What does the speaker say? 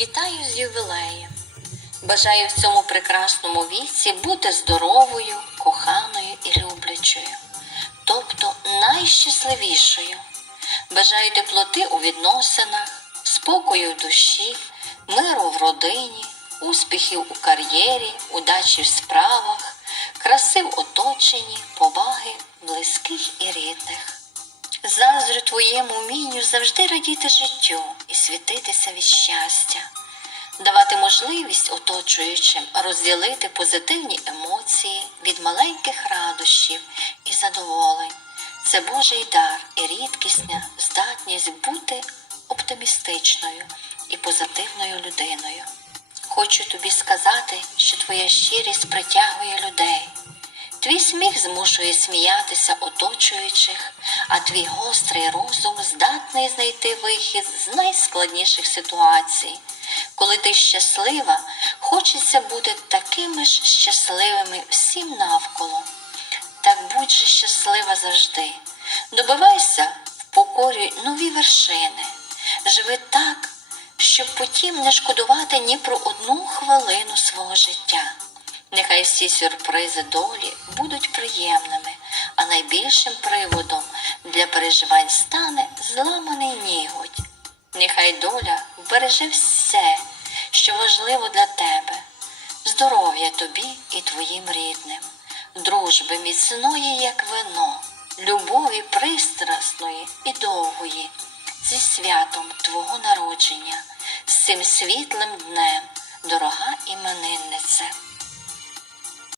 Вітаю з ювілеєм. Бажаю в цьому прекрасному віці бути здоровою, коханою і люблячою, тобто найщасливішою. Бажаю теплоти у відносинах, спокою в душі, миру в родині, успіхів у кар'єрі, удачі в справах, краси в оточенні, поваги близьких і рідних. Заздрю твоєму вмінню завжди радіти життю і світитися від щастя, давати можливість оточуючим розділити позитивні емоції від маленьких радощів і задоволень. Це Божий дар і рідкісна здатність бути оптимістичною і позитивною людиною. Хочу тобі сказати, що твоя щирість притягує людей. Твій сміх змушує сміятися оточуючих, а твій гострий розум здатний знайти вихід з найскладніших ситуацій. Коли ти щаслива, хочеться бути такими ж щасливими всім навколо. Так будь же щаслива завжди. Добивайся в покорі нові вершини. Живи так, щоб потім не шкодувати ні про одну хвилину свого життя. Нехай всі сюрпризи долі будуть приємними, а найбільшим приводом для переживань стане зламаний нігодь. Нехай доля вбереже все, що важливо для тебе, здоров'я тобі і твоїм рідним, дружби міцної, як вино, любові пристрасної і довгої, зі святом Твого народження, з цим світлим днем, дорога імениннице.